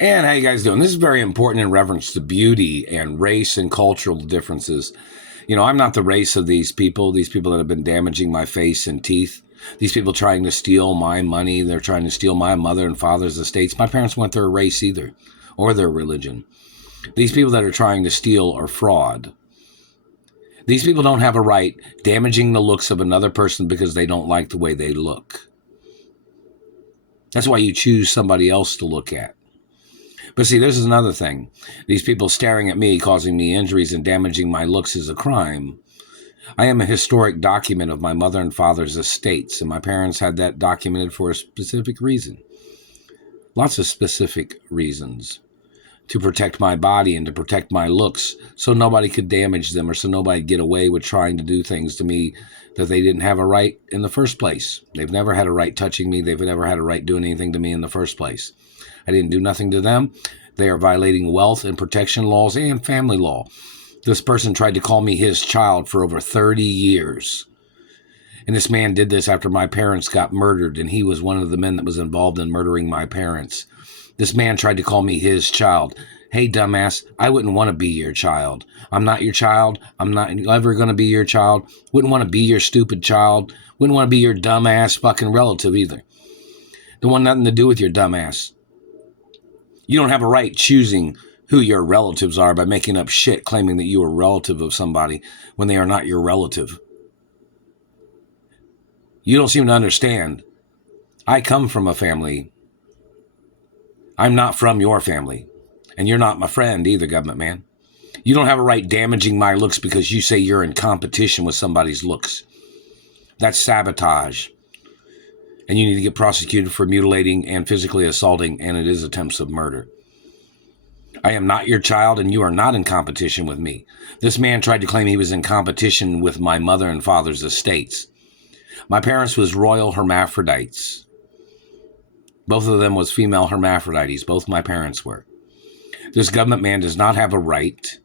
And how you guys doing? This is very important in reference to beauty and race and cultural differences. You know, I'm not the race of these people that have been damaging my face and teeth. These people trying to steal my money. They're trying to steal my mother and father's estates. My parents weren't their race either, or their religion. These people that are trying to steal are fraud. These people don't have a right damaging the looks of another person because they don't like the way they look. That's why you choose somebody else to look at. But see, this is another thing. These people staring at me, causing me injuries and damaging my looks is a crime. I am a historic document of my mother and father's estates, and my parents had that documented for a specific reason. Lots of specific reasons. To protect my body and to protect my looks so nobody could damage them or so nobody could get away with trying to do things to me that they didn't have a right in the first place. They've never had a right touching me. They've never had a right doing anything to me in the first place. I didn't do nothing to them. They are violating wealth and protection laws and family law. This person tried to call me his child for over 30 years. And this man did this after my parents got murdered, and he was one of the men that was involved in murdering my parents. This man tried to call me his child. Hey, dumbass, I wouldn't want to be your child. I'm not your child. I'm not ever going to be your child. Wouldn't want to be your stupid child. Wouldn't want to be your dumbass fucking relative either. Don't want nothing to do with your dumbass. You don't have a right choosing who your relatives are by making up shit claiming that you are a relative of somebody when they are not your relative. You don't seem to understand. I come from a family. I'm not from your family. And you're not my friend either, government man. You don't have a right damaging my looks because you say you're in competition with somebody's looks. That's sabotage. And you need to get prosecuted for mutilating and physically assaulting, and it is attempts of murder. I am not your child, and you are not in competition with me. This man tried to claim he was in competition with my mother and father's estates. My parents was royal hermaphrodites. Both of them was female hermaphrodites. Both my parents were. This government man does not have a right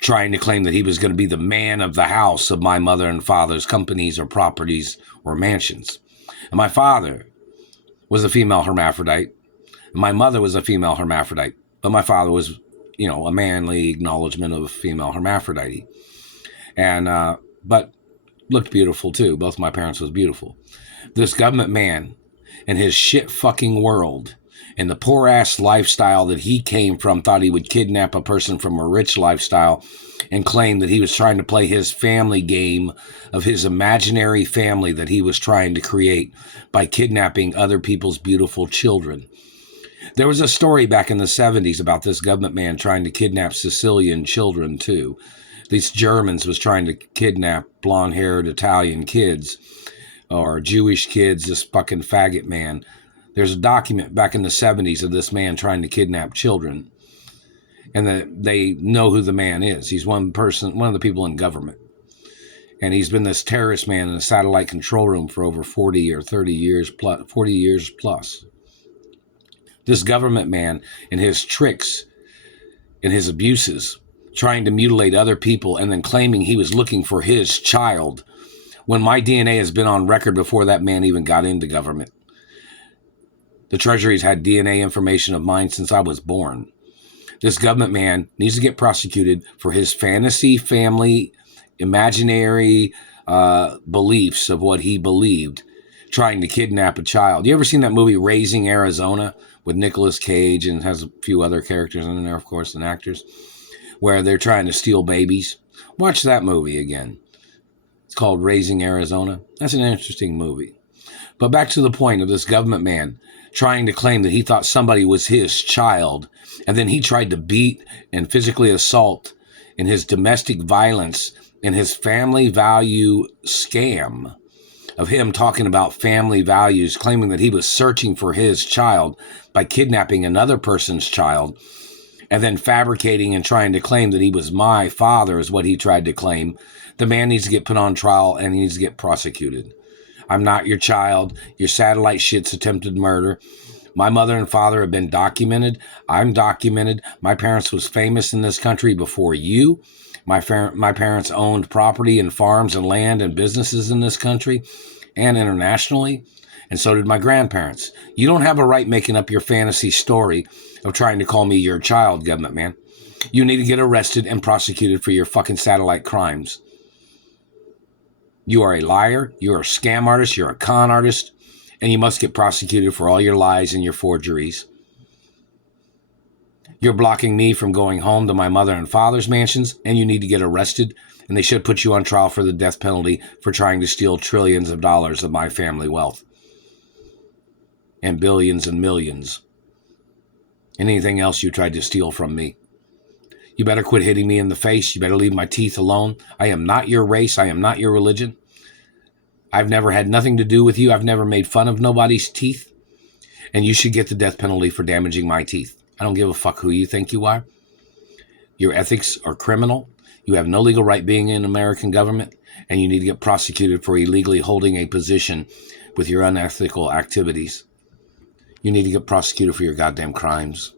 trying to claim that he was going to be the man of the house of my mother and father's companies or properties or mansions. And my father was a female hermaphrodite. And my mother was a female hermaphrodite. But my father was, a manly acknowledgement of a female hermaphrodite. And, but looked beautiful too. Both my parents was beautiful. This government man and his shit fucking world and the poor ass lifestyle that he came from thought he would kidnap a person from a rich lifestyle and claim that he was trying to play his family game of his imaginary family that he was trying to create by kidnapping other people's beautiful children. There was a story back in the 70s about this government man trying to kidnap Sicilian children too. These Germans was trying to kidnap blonde-haired Italian kids or Jewish kids, this fucking faggot man. There's a document back in the 70s of this man trying to kidnap children. And they know who the man is. He's one of the people in government. And he's been this terrorist man in a satellite control room for over 40 or 30 years plus, 40 years plus. This government man and his tricks and his abuses, trying to mutilate other people and then claiming he was looking for his child when my DNA has been on record before that man even got into government. The Treasury's had DNA information of mine since I was born. This government man needs to get prosecuted for his fantasy family, imaginary beliefs of what he believed, trying to kidnap a child. You ever seen that movie Raising Arizona with Nicolas Cage, and has a few other characters in there, of course, and actors, where they're trying to steal babies? Watch that movie again. It's called Raising Arizona. That's an interesting movie. But back to the point of this government man trying to claim that he thought somebody was his child, and then he tried to beat and physically assault in his domestic violence and his family value scam of him talking about family values, claiming that he was searching for his child by kidnapping another person's child, and then fabricating and trying to claim that he was my father is what he tried to claim. The man needs to get put on trial and he needs to get prosecuted. I'm not your child. Your satellite shit's attempted murder. My mother and father have been documented. I'm documented. My parents was famous in this country before you. My parents owned property and farms and land and businesses in this country and internationally. And so did my grandparents. You don't have a right making up your fantasy story of trying to call me your child, government man. You need to get arrested and prosecuted for your fucking satellite crimes. You are a liar. You're a scam artist. You're a con artist. And you must get prosecuted for all your lies and your forgeries. You're blocking me from going home to my mother and father's mansions, and you need to get arrested, and they should put you on trial for the death penalty for trying to steal trillions of dollars of my family wealth. And billions and millions. And anything else you tried to steal from me. You better quit hitting me in the face. You better leave my teeth alone. I am not your race. I am not your religion. I've never had nothing to do with you. I've never made fun of nobody's teeth. And you should get the death penalty for damaging my teeth. I don't give a fuck who you think you are. Your ethics are criminal. You have no legal right being in American government. And you need to get prosecuted for illegally holding a position with your unethical activities. You need to get prosecuted for your goddamn crimes.